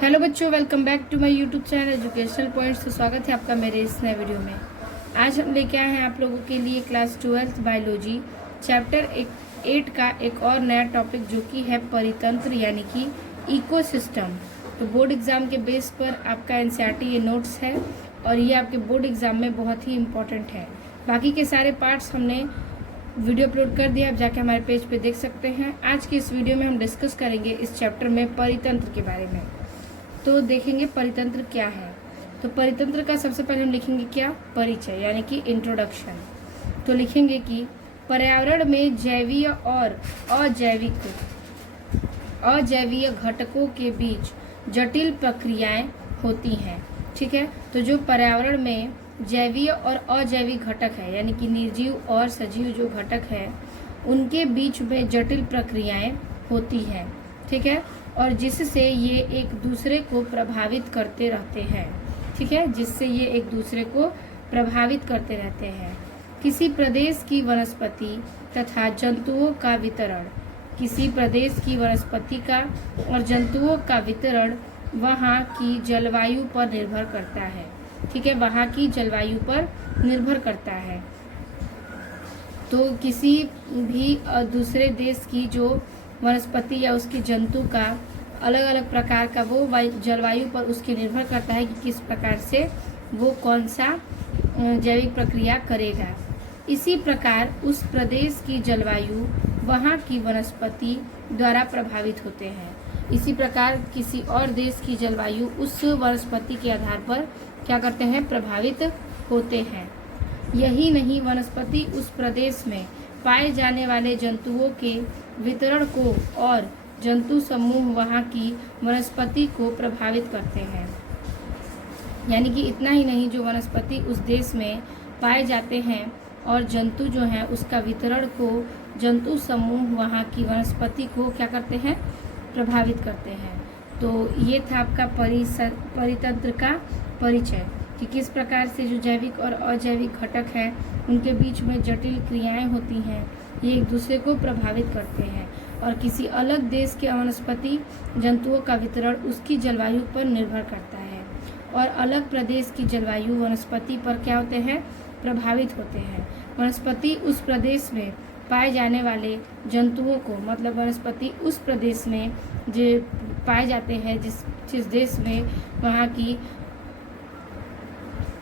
Hello बच्चों, welcome back to my YouTube channel educational points. तो स्वागत है आपका मेरे इस नए वीडियो में। आज हम लेके आए हैं आप लोगों के लिए क्लास 12th बायोलॉजी चैप्टर 8 का एक और नया टॉपिक, जो कि है परितंत्र यानी कि इकोसिस्टम। तो बोर्ड एग्जाम के बेस पर आपका एनसीईआरटी ये नोट्स है और ये आपके बोर्ड एग्जाम में बहुत ही इम्पोर्टेंट है। बाकी के सारे पार्ट्स हमने वीडियो अपलोड कर दिया, आप जाके हमारे पेज पे देख सकते हैं। आज के इस वीडियो में हम डिस्कस करेंगे इस चैप्टर में परितंत्र के बारे में। तो देखेंगे परितंत्र क्या है। तो परितंत्र का सबसे पहले हम लिखेंगे क्या, परिचय यानी कि इंट्रोडक्शन। तो लिखेंगे कि पर्यावरण में जैवीय और अजैवीय घटकों के बीच जटिल प्रक्रियाएं होती हैं। ठीक है, तो जो पर्यावरण में जैवीय और अजैविक घटक है यानी कि निर्जीव और सजीव जो घटक है, उनके बीच में जटिल प्रक्रियाएं होती हैं। ठीक है, और जिससे ये एक दूसरे को प्रभावित करते रहते हैं। ठीक है, जिससे ये एक दूसरे को प्रभावित करते रहते हैं। किसी प्रदेश की वनस्पति तथा जंतुओं का वितरण, किसी प्रदेश की वनस्पति का और जंतुओं का वितरण वहाँ की जलवायु पर निर्भर करता है। ठीक है, वहाँ की जलवायु पर निर्भर करता है। तो किसी भी दूसरे देश की जो वनस्पति या उसकी जंतु का अलग अलग प्रकार का वो जलवायु पर उसके निर्भर करता है कि किस प्रकार से वो कौन सा जैविक प्रक्रिया करेगा। इसी प्रकार उस प्रदेश की जलवायु वहाँ की वनस्पति द्वारा प्रभावित होते हैं। इसी प्रकार किसी और देश की जलवायु उस वनस्पति के आधार पर क्या करते हैं, प्रभावित होते हैं। यही नहीं, वनस्पति उस प्रदेश में पाए जाने वाले जंतुओं के वितरण को और जंतु समूह वहाँ की वनस्पति को प्रभावित करते हैं। यानी कि इतना ही नहीं, जो वनस्पति उस देश में पाए जाते हैं और जंतु जो हैं उसका वितरण को जंतु समूह वहाँ की वनस्पति को क्या करते हैं, प्रभावित करते हैं। तो ये था आपका परितंत्र का परिचय कि किस प्रकार से जो जैविक और अजैविक घटक हैं उनके बीच में जटिल क्रियाएं होती हैं, ये एक दूसरे को प्रभावित करते हैं। और किसी अलग देश के वनस्पति जंतुओं का वितरण उसकी जलवायु पर निर्भर करता है और अलग प्रदेश की जलवायु वनस्पति पर क्या होते हैं, प्रभावित होते हैं। वनस्पति उस प्रदेश में पाए जाने वाले जंतुओं को, मतलब वनस्पति उस प्रदेश में जो पाए जाते हैं जिस देश में वहाँ की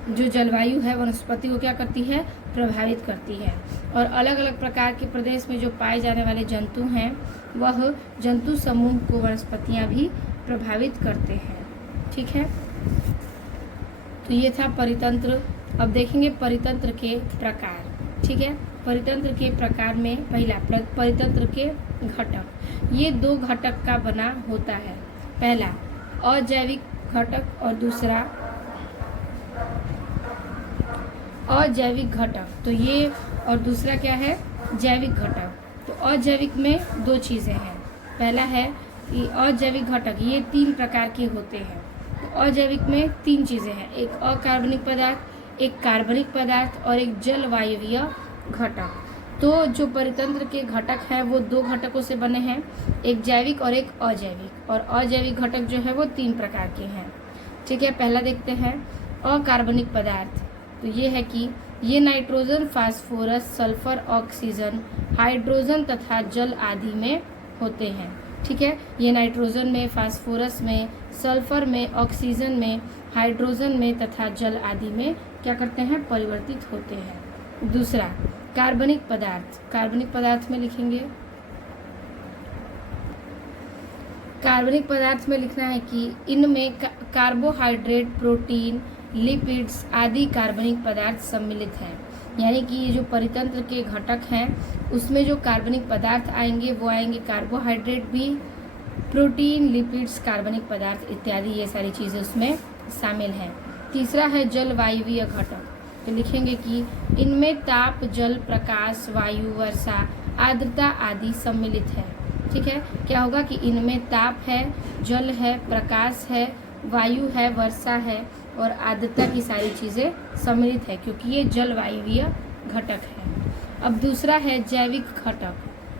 जो जलवायु है वनस्पति को क्या करती है, प्रभावित करती है। और अलग अलग प्रकार के प्रदेश में जो पाए जाने वाले जंतु हैं वह जंतु समूह को वनस्पतियां भी प्रभावित करते हैं। ठीक है, तो ये था परितंत्र। अब देखेंगे परितंत्र के प्रकार। ठीक है, परितंत्र के प्रकार में पहला परितंत्र के घटक। ये दो घटक का बना होता है, पहला अजैविक घटक और दूसरा अजैविक घटक। तो ये और दूसरा क्या है, जैविक घटक। तो अजैविक में दो चीज़ें हैं। पहला है कि अजैविक घटक ये 3 प्रकार के होते हैं। तो अजैविक में 3 चीज़ें हैं, एक अकार्बनिक पदार्थ, एक कार्बनिक पदार्थ और एक जलवायवीय घटक। तो जो परितंत्र के घटक हैं वो 2 घटकों से बने हैं, एक जैविक और एक अजैविक। और अजैविक घटक जो है वो 3 प्रकार के हैं। ठीक है, पहला देखते हैं अकार्बनिक पदार्थ। तो ये है कि ये nitrogen, phosphorus, sulphur, oxygen, hydrogen तथा जल आदि में होते हैं। ठीक है, ये नाइट्रोजन में, फास्फोरस में, सल्फर में, ऑक्सीजन में, हाइड्रोजन में तथा जल आदि में क्या करते हैं, परिवर्तित होते हैं। दूसरा कार्बनिक पदार्थ। कार्बनिक पदार्थ में लिखेंगे, कार्बनिक पदार्थ में लिखना है कि इनमें कार्बोहाइड्रेट, प्रोटीन, लिपिड्स आदि कार्बनिक पदार्थ सम्मिलित हैं। यानी कि ये जो परितंत्र के घटक हैं उसमें जो कार्बनिक पदार्थ आएंगे वो आएंगे कार्बोहाइड्रेट भी, प्रोटीन, लिपिड्स, कार्बनिक पदार्थ इत्यादि, ये सारी चीज़ें उसमें शामिल हैं। तीसरा है जलवायवीय घटक। तो लिखेंगे कि इनमें ताप, जल, प्रकाश, वायु, वर्षा, आर्द्रता आदि सम्मिलित है। ठीक है, क्या होगा कि इनमें ताप है, जल है, प्रकाश है, वायु है, वर्षा है और आर्द्रता की सारी चीज़ें सम्मिलित है, क्योंकि ये जलवायवीय घटक है। अब दूसरा है जैविक घटक।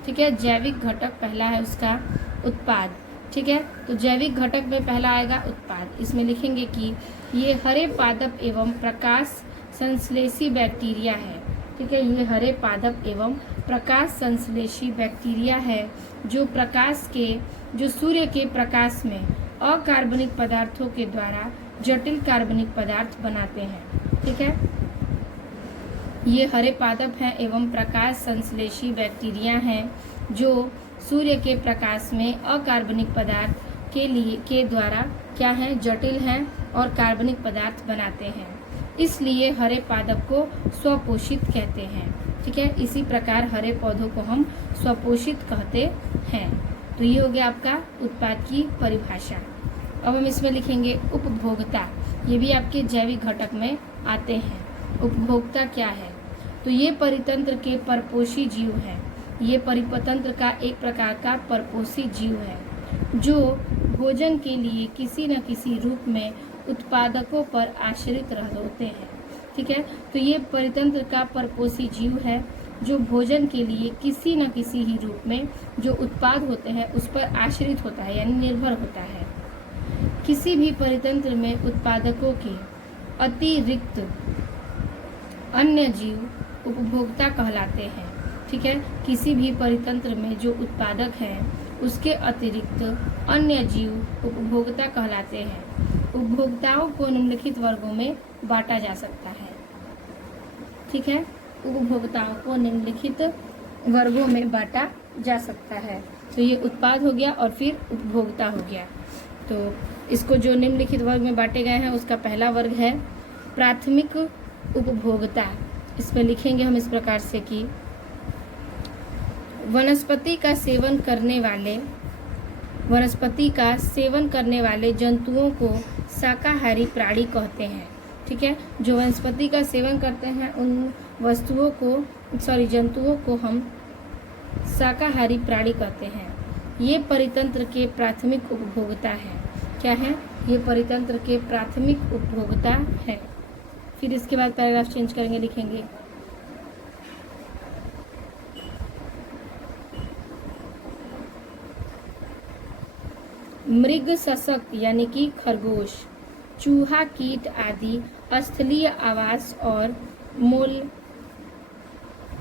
ठीक है, जैविक घटक पहला है उसका उत्पाद। ठीक है। तो जैविक घटक में पहला आएगा उत्पाद। इसमें लिखेंगे कि ये हरे पादप एवं प्रकाश संश्लेषी बैक्टीरिया है। ठीक है, ये हरे पादप एवं प्रकाश संश्लेषी बैक्टीरिया है जो सूर्य के प्रकाश में अकार्बनिक पदार्थों के द्वारा जटिल कार्बनिक पदार्थ बनाते हैं। ठीक है, ये हरे पादप हैं एवं प्रकाश संश्लेषी बैक्टीरिया हैं जो सूर्य के प्रकाश में अकार्बनिक पदार्थ के द्वारा क्या हैं, जटिल हैं और कार्बनिक पदार्थ बनाते हैं। इसलिए हरे पादप को स्वपोषित कहते हैं। ठीक है, इसी प्रकार हरे पौधों को हम स्वपोषित कहते हैं। तो ये हो गया आपका उत्पाद की परिभाषा। अब हम इसमें लिखेंगे उपभोक्ता। ये भी आपके जैविक घटक में आते हैं। उपभोक्ता क्या है? तो ये परितंत्र के परपोषी जीव हैं। ये परितंत्र का एक प्रकार का परपोषी जीव है जो भोजन के लिए किसी न किसी रूप में उत्पादकों पर आश्रित होते हैं। ठीक है, तो ये परितंत्र का परपोषी जीव है जो भोजन के लिए किसी न किसी ही रूप में जो उत्पाद होते हैं उस पर आश्रित होता है, यानी निर्भर होता है। किसी भी परितंत्र में उत्पादकों के अतिरिक्त अन्य जीव उपभोक्ता कहलाते हैं। ठीक है, किसी भी परितंत्र में जो उत्पादक हैं उसके अतिरिक्त अन्य जीव उपभोक्ता कहलाते हैं। उपभोक्ताओं को निम्नलिखित वर्गों में बांटा जा सकता है। ठीक है, उपभोक्ताओं को निम्नलिखित वर्गों में बांटा जा सकता है। तो ये उत्पाद हो गया और फिर उपभोक्ता हो गया। तो इसको जो निम्नलिखित वर्ग में बांटे गए हैं उसका पहला वर्ग है प्राथमिक उपभोक्ता। इसमें लिखेंगे हम इस प्रकार से कि वनस्पति का सेवन करने वाले जंतुओं को शाकाहारी प्राणी कहते हैं। ठीक है, जो वनस्पति का सेवन करते हैं उन जंतुओं को हम शाकाहारी प्राणी कहते हैं। ये परितंत्र के प्राथमिक उपभोक्ता हैं। क्या है? ये परितंत्र के प्राथमिक उपभोक्ता हैं। फिर इसके बाद पैराग्राफ चेंज करेंगे, लिखेंगे मृग सशक्त यानी कि खरगोश, चूहा, कीट आदि स्थलीय आवास और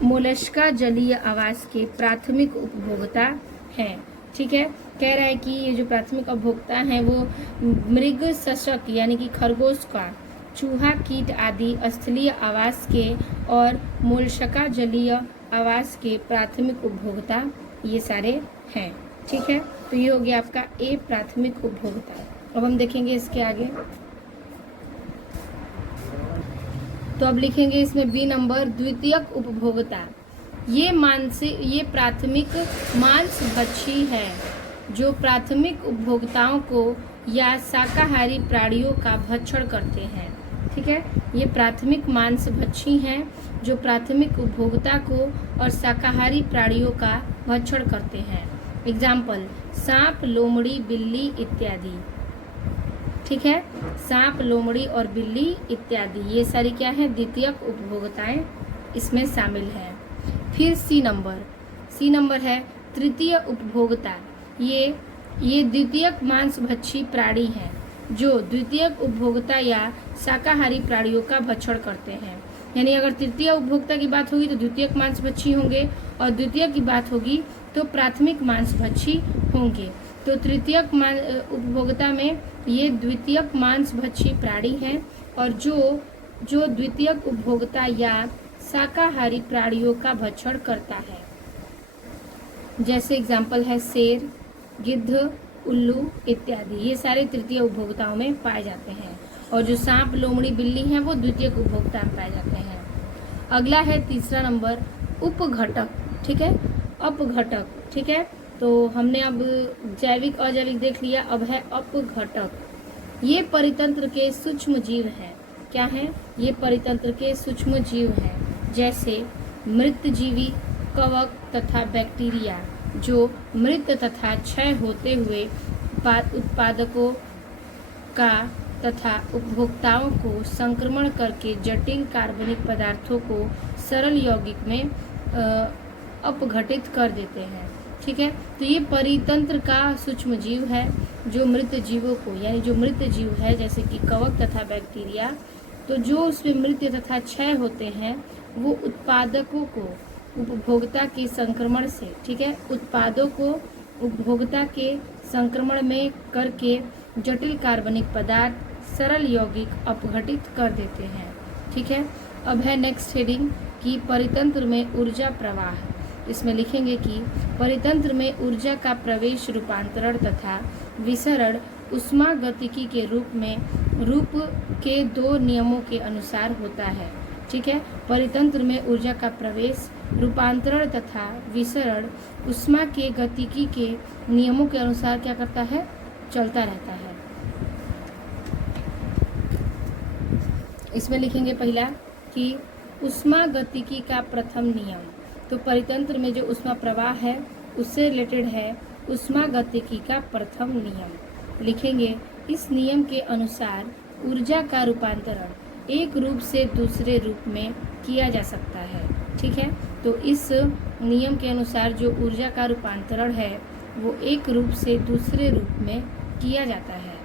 मोलस्का जलीय आवास के प्राथमिक उपभोक्ता हैं। ठीक है, कह रहा है कि ये जो प्राथमिक उपभोक्ता हैं वो मृग सशक यानी कि खरगोश का, चूहा, कीट आदि स्थलीय आवास के और मोलस्का जलीय आवास के प्राथमिक उपभोक्ता ये सारे हैं। ठीक है, तो ये हो गया आपका ए प्राथमिक उपभोक्ता। अब हम देखेंगे इसके आगे। तो अब लिखेंगे इसमें बी नंबर द्वितीयक उपभोक्ता। ये प्राथमिक मांसभक्षी है जो प्राथमिक उपभोक्ताओं को या शाकाहारी प्राणियों का भक्षण करते हैं। ठीक है, ये प्राथमिक मांसभक्षी हैं जो प्राथमिक उपभोक्ता को और शाकाहारी प्राणियों का भक्षण करते हैं। एग्जाम्पल सांप, लोमड़ी, बिल्ली इत्यादि। ठीक है, सांप, लोमड़ी और बिल्ली इत्यादि ये सारी क्या है? द्वितीयक उपभोक्ताएं इसमें शामिल हैं। फिर सी नंबर है तृतीय उपभोक्ता। ये द्वितीयक मांसभक्षी प्राणी हैं जो द्वितीयक उपभोक्ता या शाकाहारी प्राणियों का भक्षण करते हैं। यानी अगर तृतीय उपभोक्ता की बात होगी तो द्वितीयक मांसभक्षी होंगे और द्वितीय की बात होगी तो प्राथमिक मांसभक्षी होंगे। तो तृतीयक उपभोक्ता में ये द्वितीयक मांसभक्षी प्राणी हैं और जो द्वितीयक उपभोक्ता या शाकाहारी प्राणियों का भक्षण करता है। जैसे एग्जाम्पल है शेर, गिद्ध, उल्लू इत्यादि, ये सारे तृतीय उपभोक्ताओं में पाए जाते हैं। और जो सांप, लोमड़ी, बिल्ली हैं वो द्वितीयक उपभोक्ता में पाए जाते हैं। अगला है तीसरा नंबर उपघटक। ठीक है, अपघटक। ठीक है, तो हमने अब जैविक अजैविक देख लिया, अब है अपघटक। ये परितंत्र के सूक्ष्म जीव हैं। क्या हैं? ये परितंत्र के सूक्ष्म जीव हैं जैसे मृतजीवी, कवक तथा बैक्टीरिया जो मृत तथा क्षय होते हुए उत्पादकों का तथा उपभोक्ताओं को संक्रमण करके जटिल कार्बनिक पदार्थों को सरल यौगिक में अपघटित कर देते हैं। ठीक है। तो ये परितंत्र का सूक्ष्म जीव है जो मृत जीवों को, यानी जो मृत जीव है जैसे कि कवक तथा बैक्टीरिया, तो जो उसमें मृत तथा क्षय होते हैं वो उत्पादकों को उपभोक्ता के संक्रमण से, ठीक है, उत्पादों को उपभोक्ता के संक्रमण में करके जटिल कार्बनिक पदार्थ सरल यौगिक अपघटित कर देते हैं। ठीक है। अब है नेक्स्ट हेडिंग कि परितंत्र में ऊर्जा प्रवाह। इसमें लिखेंगे कि परितंत्र में ऊर्जा का प्रवेश, रूपांतरण तथा विसरण ऊष्मागतिकी के रूप के दो नियमों के अनुसार होता है। ठीक है। परितंत्र में ऊर्जा का प्रवेश, रूपांतरण तथा विसरण ऊष्मा के गतिकी के नियमों के अनुसार क्या करता है, चलता रहता है। इसमें लिखेंगे पहला कि ऊष्मागतिकी का प्रथम नियम। तो परितंत्र में जो ऊष्मा प्रवाह है उससे रिलेटेड है ऊष्मागतिकी का प्रथम नियम। लिखेंगे इस नियम के अनुसार ऊर्जा का रूपांतरण एक रूप से दूसरे रूप में किया जा सकता है। ठीक है। तो इस नियम के अनुसार जो ऊर्जा का रूपांतरण है वो एक रूप से दूसरे रूप में किया जाता है।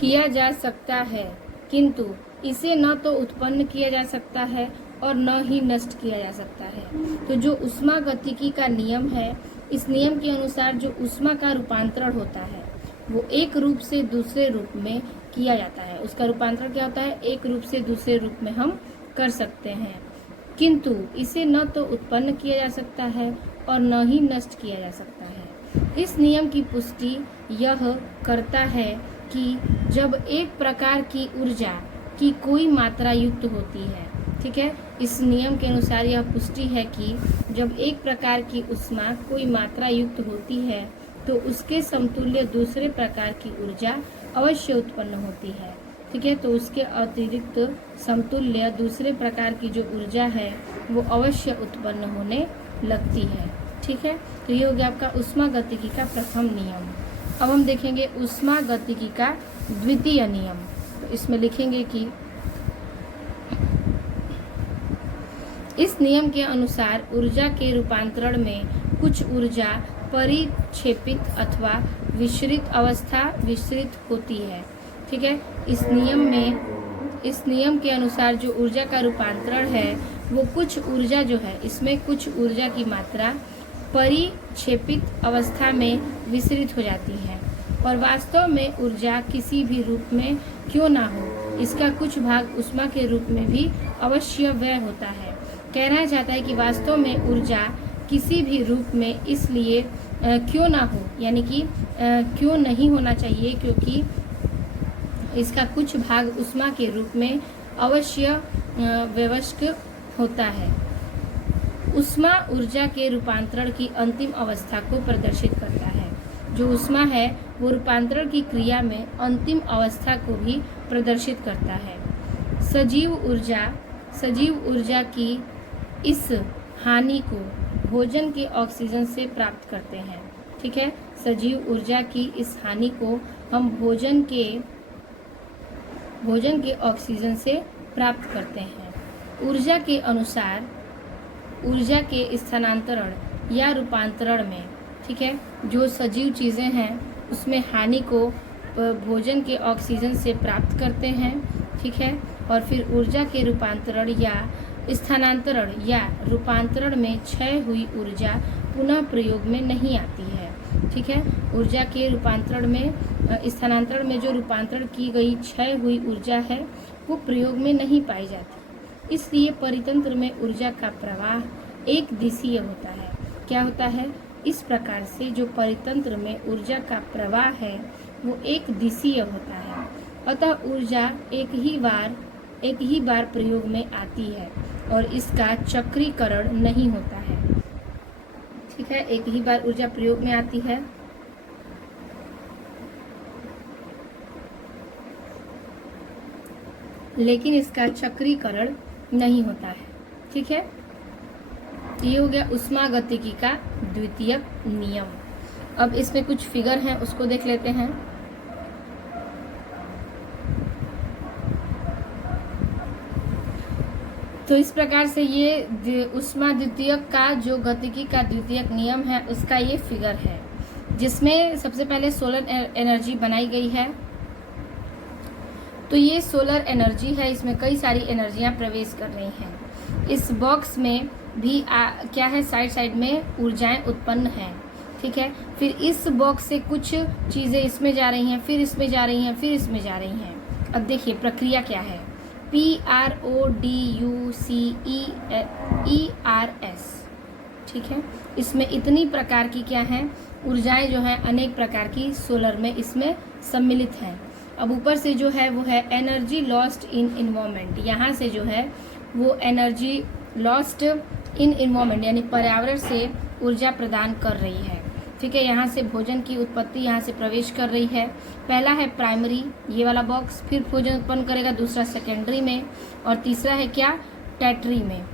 किया जा सकता है, किंतु इसे न तो उत्पन्न किया जा सकता है और न ही नष्ट किया जा सकता है। तो जो ऊष्मागतिकी का नियम है, इस नियम के अनुसार जो ऊष्मा का रूपांतरण होता है वो एक रूप से दूसरे रूप में किया जाता है। उसका रूपांतरण क्या होता है, एक रूप से दूसरे रूप में हम कर सकते हैं, किंतु इसे न तो उत्पन्न किया जा सकता है और न ही नष्ट किया जा सकता है। इस नियम की पुष्टि यह करता है कि जब एक प्रकार की ऊर्जा की कोई मात्रा युक्त होती है, ठीक है, इस नियम के अनुसार यह पुष्टि है कि जब एक प्रकार की ऊष्मा कोई मात्रा युक्त होती है तो उसके समतुल्य दूसरे प्रकार की ऊर्जा अवश्य उत्पन्न होती है। ठीक है। तो उसके अतिरिक्त समतुल्य दूसरे प्रकार की जो ऊर्जा है वो अवश्य उत्पन्न होने लगती है। ठीक है। तो ये हो गया आपका ऊष्मागतिकी का प्रथम नियम। अब हम देखेंगे ऊष्मागतिकी का द्वितीय नियम। तो इसमें लिखेंगे कि इस नियम के अनुसार ऊर्जा के रूपांतरण में कुछ ऊर्जा परिक्षेपित अथवा विसरित होती है। ठीक है। इस नियम के अनुसार जो ऊर्जा का रूपांतरण है वो कुछ ऊर्जा जो है, इसमें कुछ ऊर्जा की मात्रा परिक्षेपित अवस्था में विसरित हो जाती है और वास्तव में ऊर्जा किसी भी रूप में क्यों ना हो, इसका कुछ भाग ऊष्मा के रूप में भी अवश्य व्यय होता है। कहना चाहता है कि वास्तव में ऊर्जा किसी भी रूप में इसलिए क्यों ना हो, यानी कि क्यों नहीं होना चाहिए, क्योंकि इसका कुछ भाग ऊष्मा के रूप में अवश्य व्यवस्थ होता है। ऊष्मा ऊर्जा के रूपांतरण की अंतिम अवस्था को प्रदर्शित करता है। जो ऊष्मा है वो रूपांतरण की क्रिया में अंतिम अवस्था को भी प्रदर्शित करता है। सजीव ऊर्जा की इस हानि को भोजन के ऑक्सीजन से प्राप्त करते हैं। ठीक है। सजीव ऊर्जा की इस हानि को हम भोजन के ऑक्सीजन से प्राप्त करते हैं। ऊर्जा के अनुसार ऊर्जा के स्थानांतरण या रूपांतरण में, ठीक है, जो सजीव चीज़ें हैं उसमें हानि को भोजन के ऑक्सीजन से प्राप्त करते हैं। ठीक है। और फिर ऊर्जा के रूपांतरण या स्थानांतरण या रूपांतरण में क्षय हुई ऊर्जा पुनः प्रयोग में नहीं आती है। ठीक है। ऊर्जा के रूपांतरण में स्थानांतरण में जो रूपांतरण की गई क्षय हुई ऊर्जा है वो प्रयोग में नहीं पाई जाती। इसलिए परितंत्र में ऊर्जा का प्रवाह एक दिशीय होता है। क्या होता है, इस प्रकार से जो परितंत्र में ऊर्जा का प्रवाह है वो एक दिशीय होता है। अतः ऊर्जा एक ही बार प्रयोग में आती है और इसका चक्रीकरण नहीं होता है। ठीक है। एक ही बार ऊर्जा प्रयोग में आती है लेकिन इसका चक्रीकरण नहीं होता है। ठीक है। ये हो गया ऊष्मागतिकी का द्वितीयक नियम। अब इसमें कुछ फिगर हैं, उसको देख लेते हैं। तो इस प्रकार से ये ऊष्माद्वितीयक का जो गतिकी का द्वितीयक नियम है उसका ये फिगर है, जिसमें सबसे पहले सोलर एनर्जी बनाई गई है। तो ये सोलर एनर्जी है, इसमें कई सारी एनर्जियां प्रवेश कर रही हैं। इस बॉक्स में भी क्या है, साइड साइड में ऊर्जाएं उत्पन्न हैं, ठीक है। फिर इस बॉक्स से कुछ चीज़ें इसमें जा रही हैं, फिर इसमें जा रही हैं, फिर इसमें जा रही हैं। अब देखिए प्रक्रिया क्या है, PRODUCEERS, ठीक है। इसमें इतनी प्रकार की क्या हैं, ऊर्जाएं जो हैं अनेक प्रकार की सोलर में इसमें सम्मिलित हैं। अब ऊपर से जो है वो है एनर्जी लॉस्ट इन इन्वायरमेंट, यहाँ से जो है वो एनर्जी लॉस्ट इन इन्वायरमेंट यानी पर्यावरण से ऊर्जा प्रदान कर रही है, ठीक है। यहाँ से भोजन की उत्पत्ति यहाँ से प्रवेश कर रही है। पहला है प्राइमरी, ये वाला बॉक्स, फिर भोजन उत्पन्न करेगा, दूसरा सेकेंडरी में, और तीसरा है क्या, टैटरी में।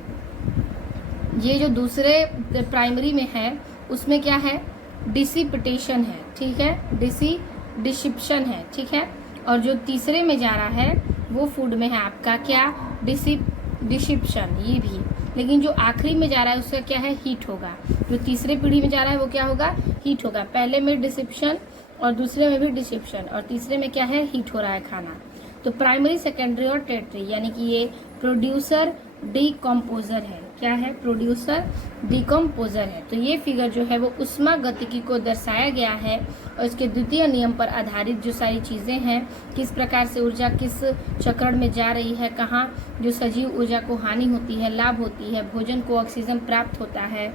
ये जो दूसरे प्राइमरी में है उसमें क्या है, डिसिपिटेशन है, ठीक है, डिसिप्शन है, ठीक है। और जो तीसरे में जा रहा है वो फूड में है आपका क्या, डिसिप्शन, ये भी। लेकिन जो आखिरी में जा रहा है उसका क्या है, हीट होगा। जो तीसरे पीढ़ी में जा रहा है वो क्या होगा, हीट होगा। पहले में डिसिप्शन और दूसरे में भी डिसिप्शन, और तीसरे में क्या है, हीट हो रहा है खाना। तो प्राइमरी, सेकेंडरी और टर्टियरी यानी कि ये प्रोड्यूसर डिकम्पोजर है। क्या है, प्रोड्यूसर डिकम्पोजर है। तो ये फिगर जो है वो ऊष्मागतिकी को दर्शाया गया है, और इसके द्वितीय नियम पर आधारित जो सारी चीज़ें हैं, किस प्रकार से ऊर्जा किस चक्रण में जा रही है, कहाँ जो सजीव ऊर्जा को हानि होती है, लाभ होती है, भोजन को ऑक्सीजन प्राप्त होता है,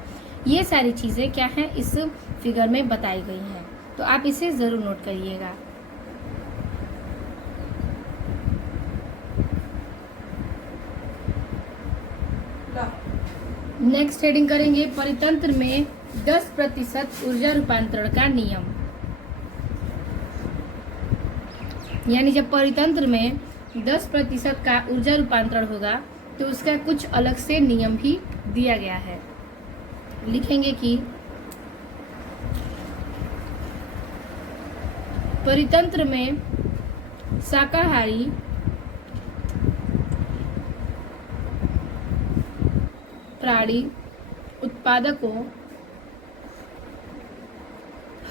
ये सारी चीज़ें क्या हैं इस फिगर में बताई गई हैं। तो आप इसे ज़रूर नोट करिएगा। नेक्स्ट हेडिंग करेंगे परितंत्र में 10% ऊर्जा रूपांतरण का नियम। यानी जब परितंत्र में 10% का ऊर्जा रूपांतरण होगा तो उसका कुछ अलग से नियम भी दिया गया है। लिखेंगे कि परितंत्र में शाकाहारी प्राणी उत्पादकों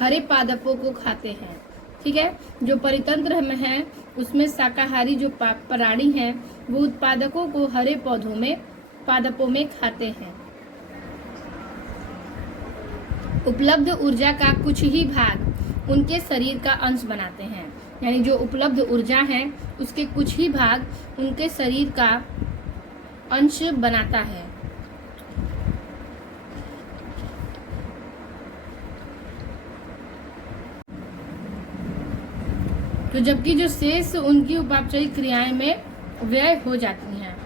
हरे पादपों को खाते हैं, ठीक है। जो परितंत्र में है उसमें शाकाहारी जो प्राणी हैं वो उत्पादकों को हरे पादपों में खाते हैं। उपलब्ध ऊर्जा का कुछ ही भाग उनके शरीर का अंश बनाते हैं। यानी जो उपलब्ध ऊर्जा है उसके कुछ ही भाग उनके शरीर का अंश बनाता है। तो जबकि जो शेष उनकी उपापचयी क्रियाएं में व्यय हो जाती हैं।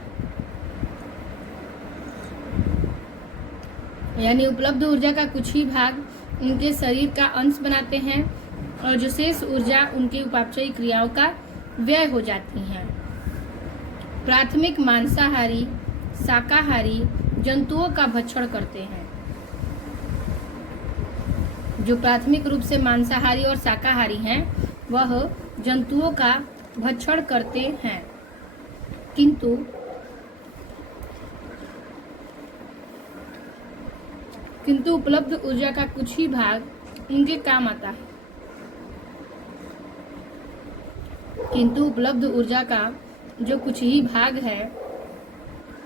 यानी उपलब्ध ऊर्जा का कुछ ही भाग उनके शरीर का अंश बनाते हैं, और जो शेष ऊर्जा उनकी उपापचयी क्रियाओं का व्यय हो जाती हैं। प्राथमिक मांसाहारी शाकाहारी जंतुओं का भक्षण करते हैं। जो प्राथमिक रूप से मांसाहारी और शाकाहारी हैं वह जंतुओं का भक्षण करते हैं, किंतु उपलब्ध ऊर्जा का कुछ ही भाग उनके काम आता है। किंतु उपलब्ध ऊर्जा का जो कुछ ही भाग है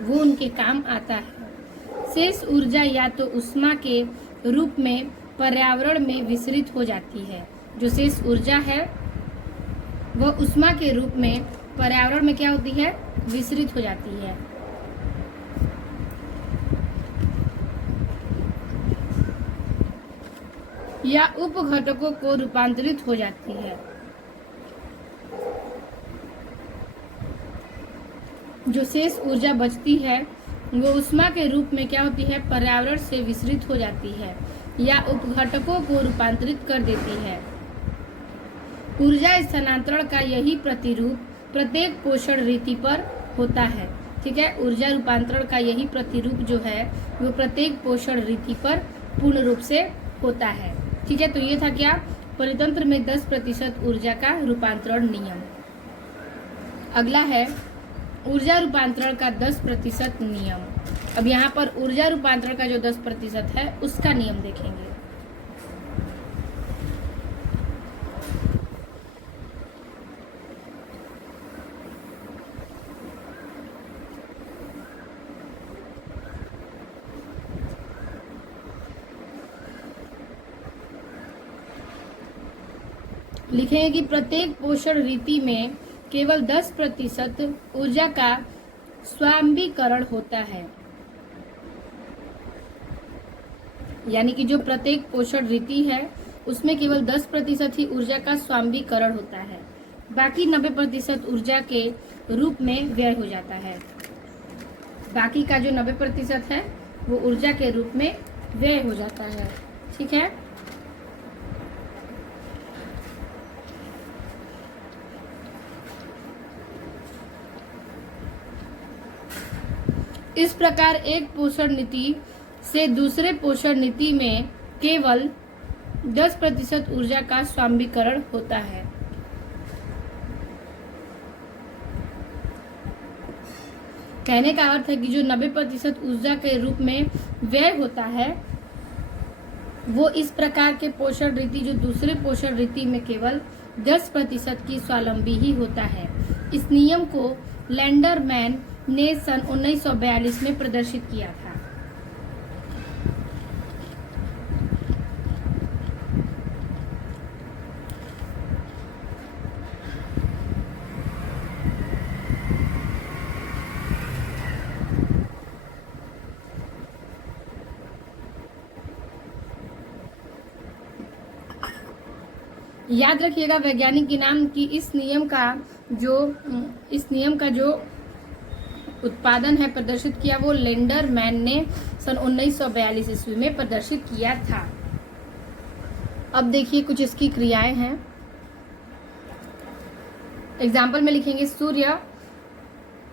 वो उनके काम आता है। शेष ऊर्जा या तो ऊष्मा के रूप में पर्यावरण में विसरित हो जाती है। जो शेष ऊर्जा है वह ऊष्मा के रूप में पर्यावरण में क्या होती है, विसरित हो जाती है। या उपघटकों को रूपांतरित हो जाती है। जो शेष ऊर्जा बचती है वो ऊष्मा के रूप में क्या होती है, पर्यावरण से विसरित हो जाती है या उपघटकों को रूपांतरित कर देती है। ऊर्जा स्थानांतरण का यही प्रतिरूप प्रत्येक पोषण रीति पर होता है। ठीक है। ऊर्जा रूपांतरण का यही प्रतिरूप जो है वो प्रत्येक पोषण रीति पर पूर्ण रूप से होता है, ठीक है। तो ये था क्या, परितंत्र में 10% ऊर्जा का रूपांतरण नियम। अगला है ऊर्जा रूपांतरण का 10% नियम। अब यहाँ पर ऊर्जा रूपांतरण का जो 10% है उसका नियम देखेंगे। लिखेंगे कि प्रत्येक पोषण रीति में केवल 10% ऊर्जा का स्वांबीकरण होता है, यानी कि जो प्रत्येक पोषण रीति है उसमें केवल 10% ही ऊर्जा का स्वांबीकरण होता है, बाकी 90% ऊर्जा के रूप में व्यय हो जाता है। बाकी का जो 90% है वो ऊर्जा के रूप में व्यय हो जाता है, ठीक है। इस प्रकार एक पोषण नीति से दूसरे पोषण नीति में केवल 10% ऊर्जा का स्वांबीकरण होता है। कहने का अर्थ है कि जो 90% ऊर्जा के रूप में व्यय होता है वो इस प्रकार के पोषण रीति जो दूसरे पोषण रीति में केवल 10% की स्वावलंबी ही होता है। इस नियम को लैंडरमैन ने सन 1942 में प्रदर्शित किया था। याद रखिएगा वैज्ञानिक के नाम की इस नियम का जो उत्पादन है प्रदर्शित किया वो लैंडरमैन ने सन 1942 ईस्वी में प्रदर्शित किया था। अब देखिए कुछ इसकी क्रियाएं हैं। एग्जाम्पल में लिखेंगे सूर्य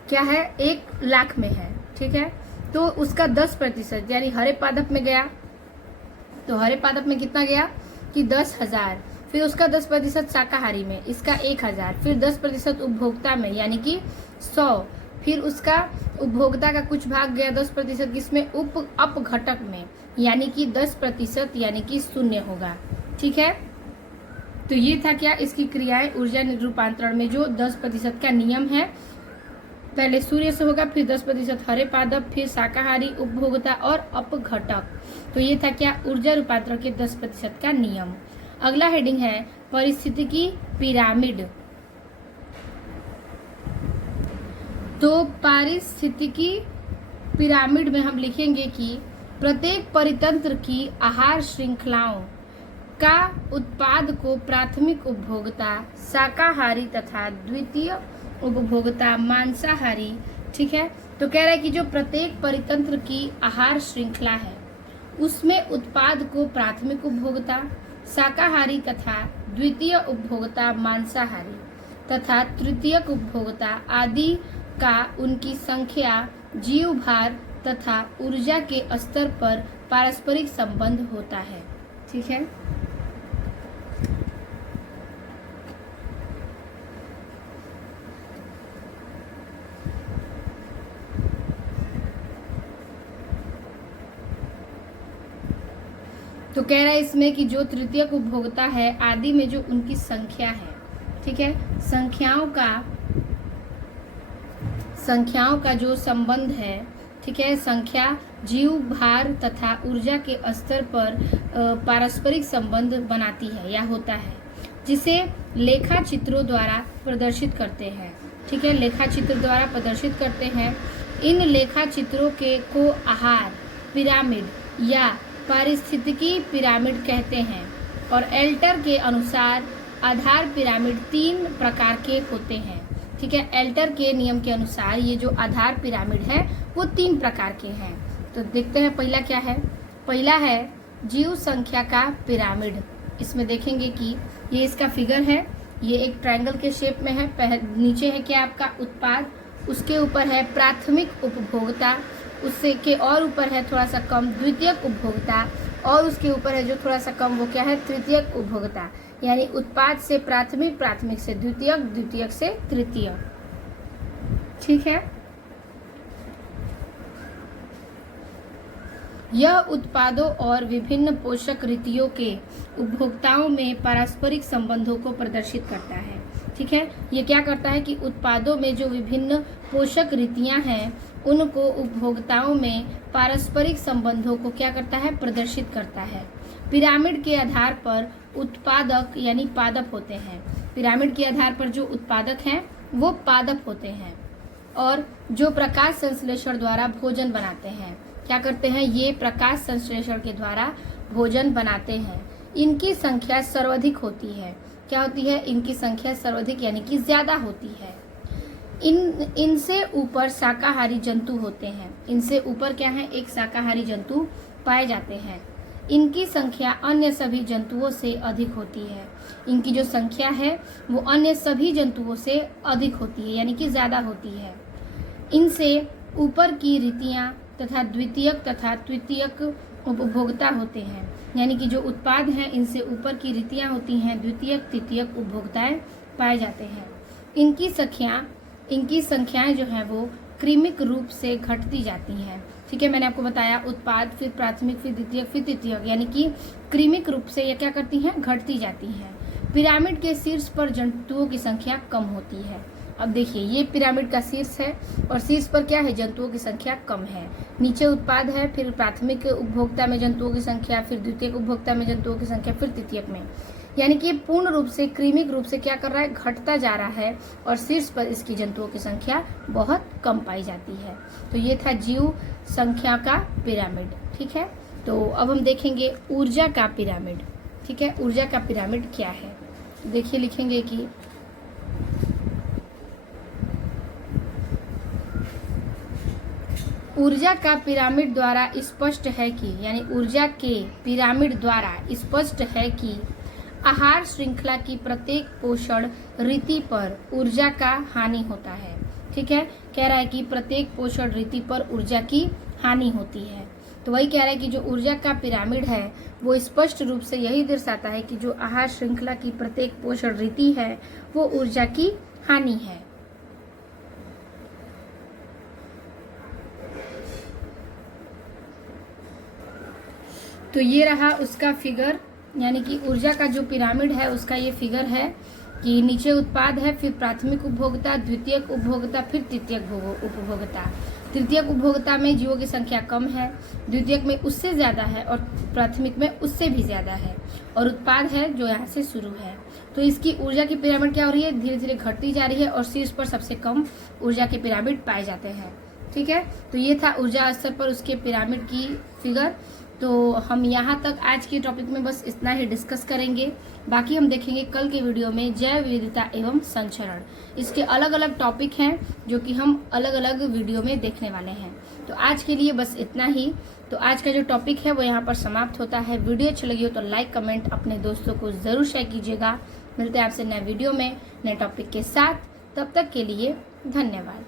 क्या है 1 लाख में है, ठीक है। तो उसका 10% यानी हरे पादप में गया, तो हरे पादप में कितना गया कि 10,000, फिर उसका 10% शाकाहारी में, इसका 1,000, फिर 10% उपभोक्ता में यानी कि 100, फिर उसका उपभोक्ता का कुछ भाग गया 10% किसमें अपघटक में यानी कि 10% यानी कि 0 होगा, ठीक है। तो ये था क्या इसकी क्रियाएं ऊर्जा रूपांतरण में जो 10% का नियम है। पहले सूर्य से होगा, फिर 10% हरे पादप, फिर शाकाहारी, उपभोक्ता और अपघटक। तो ये था क्या ऊर्जा रूपांतरण के 10% का नियम। अगला हेडिंग है पारिस्थितिकी पिरामिड। तो पारिस्थितिकी पिरामिड में हम लिखेंगे कि प्रत्येक परितंत्र की आहार श्रृंखलाओं का उत्पाद को प्राथमिक उपभोक्ता शाकाहारी तथा द्वितीय उपभोक्ता मांसाहारी, ठीक है। तो कह रहा है कि जो प्रत्येक परितंत्र की आहार श्रृंखला है उसमें उत्पाद को प्राथमिक उपभोक्ता शाकाहारी तथा द्वितीय उपभोक्ता मांसाहारी तथा तृतीयक उपभोक्ता आदि का उनकी संख्या, जीव भार तथा ऊर्जा के स्तर पर पारस्परिक संबंध होता है, ठीक है। तो कह रहा है इसमें कि जो तृतीयक उपभोक्ता है आदि में जो उनकी संख्या है, ठीक है, संख्याओं का जो संबंध है, ठीक है, संख्या, जीव भार तथा ऊर्जा के स्तर पर पारस्परिक संबंध बनाती है या होता है, जिसे लेखा चित्रों द्वारा प्रदर्शित करते हैं, ठीक है, लेखा चित्र द्वारा प्रदर्शित करते हैं। इन लेखा चित्रों को आहार पिरामिड या पारिस्थितिकी पिरामिड कहते हैं और एल्टर के अनुसार आधार पिरामिड 3 प्रकार के होते हैं, ठीक है। एल्टर के नियम के अनुसार ये जो आधार पिरामिड है वो 3 प्रकार के हैं। तो देखते हैं पहला क्या है। पहला है जीव संख्या का पिरामिड। इसमें देखेंगे कि ये इसका फिगर है, ये एक ट्रायंगल के शेप में है। नीचे है क्या आपका उत्पाद, उसके ऊपर है प्राथमिक उपभोक्ता, उससे के और ऊपर है थोड़ा सा कम द्वितीयक उपभोक्ता, और उसके ऊपर है जो थोड़ा सा कम वो क्या है तृतीयक उपभोक्ता। यानी उत्पाद से प्राथमिक, प्राथमिक से द्वितीयक, द्वितीयक से तृतीयक। ठीक है। यह उत्पादों और विभिन्न पोषक रीतियों के उपभोक्ताओं में पारस्परिक संबंधों को प्रदर्शित करता है। ठीक है, ये क्या करता है कि उत्पादों में जो विभिन्न पोषक रीतियां हैं उनको उपभोक्ताओं में पारस्परिक संबंधों को क्या करता है प्रदर्शित करता है। पिरामिड के आधार पर उत्पादक यानी पादप होते हैं। पिरामिड के आधार पर जो उत्पादक हैं वो पादप होते हैं, और जो प्रकाश संश्लेषण द्वारा भोजन बनाते हैं, क्या करते हैं ये प्रकाश संश्लेषण के द्वारा भोजन बनाते हैं। इनकी संख्या सर्वाधिक होती है। क्या होती है? इनकी संख्या सर्वाधिक यानी कि ज्यादा होती है। इनसे ऊपर शाकाहारी जंतु होते हैं। इनसे ऊपर क्या है? एक शाकाहारी जंतु पाए जाते हैं। इनकी संख्या अन्य सभी जंतुओं से अधिक होती है। इनकी जो संख्या है वो अन्य सभी जंतुओं से अधिक होती है यानी कि ज्यादा होती है। इनसे ऊपर की रीतियां तथा द्वितीयक तथा तृतीयक उपभोक्ता होते हैं। यानी कि जो उत्पाद हैं इनसे ऊपर की रीतियां होती हैं, द्वितीयक तृतीयक उपभोक्ताएं पाए जाते हैं। इनकी संख्याएं जो हैं वो क्रमिक रूप से घटती जाती हैं। ठीक है, मैंने आपको बताया उत्पाद, फिर प्राथमिक, फिर द्वितीयक, फिर तृतीयक, यानी कि क्रमिक रूप से ये क्या करती हैं? घटती जाती हैं। पिरामिड के शीर्ष पर जंतुओं की संख्या कम होती है। अब देखिए, ये पिरामिड का शीर्ष है और शीर्ष पर क्या है? जंतुओं की संख्या कम है। नीचे उत्पाद है, फिर प्राथमिक उपभोक्ता में जंतुओं की संख्या, फिर द्वितीयक उपभोक्ता में जंतुओं की संख्या, फिर तृतीयक में। यानी कि पूर्ण रूप से क्रमिक रूप से क्या कर रहा है? घटता जा रहा है, और शीर्ष पर इसकी जंतुओं की संख्या बहुत कम पाई जाती है। तो ये था जीव संख्या का पिरामिड। ठीक है, तो अब हम देखेंगे ऊर्जा का पिरामिड। ठीक है, ऊर्जा का पिरामिड क्या है? देखिए, लिखेंगे कि ऊर्जा का पिरामिड द्वारा स्पष्ट है कि, यानी ऊर्जा के पिरामिड द्वारा स्पष्ट है कि आहार श्रृंखला की प्रत्येक पोषण रीति पर ऊर्जा का हानि होता है। ठीक है, कह रहा है कि प्रत्येक पोषण रीति पर ऊर्जा की हानि होती है। तो वही कह रहा है कि जो ऊर्जा का पिरामिड है वो स्पष्ट रूप से यही दर्शाता है कि जो आहार श्रृंखला की प्रत्येक पोषण रीति है वो ऊर्जा की हानि है। तो ये रहा उसका फिगर, यानी कि ऊर्जा का जो पिरामिड है उसका ये फिगर है कि नीचे उत्पाद है, फिर प्राथमिक उपभोक्ता, द्वितीयक उपभोक्ता, फिर तृतीयक उपभोक्ता। तृतीयक उपभोक्ता में जीवों की संख्या कम है, द्वितीयक में उससे ज़्यादा है, और प्राथमिक में उससे भी ज़्यादा है, और उत्पाद है जो यहाँ से शुरू है। तो इसकी ऊर्जा की पिरामिड क्या हो रही है? धीरे धीरे घटती जा रही है, और शीर्ष पर सबसे कम ऊर्जा के पिरामिड पाए जाते हैं। ठीक है, तो ये था ऊर्जा स्तर पर उसके पिरामिड की फिगर। तो हम यहाँ तक आज के टॉपिक में बस इतना ही डिस्कस करेंगे। बाकी हम देखेंगे कल के वीडियो में जैव विविधता एवं संचरण। इसके अलग अलग टॉपिक हैं जो कि हम अलग अलग वीडियो में देखने वाले हैं। तो आज के लिए बस इतना ही। तो आज का जो टॉपिक है वो यहाँ पर समाप्त होता है। वीडियो अच्छी लगी हो तो लाइक, कमेंट अपने दोस्तों को ज़रूर शेयर कीजिएगा। मिलते हैं आपसे नए वीडियो में नए टॉपिक के साथ। तब तक के लिए धन्यवाद।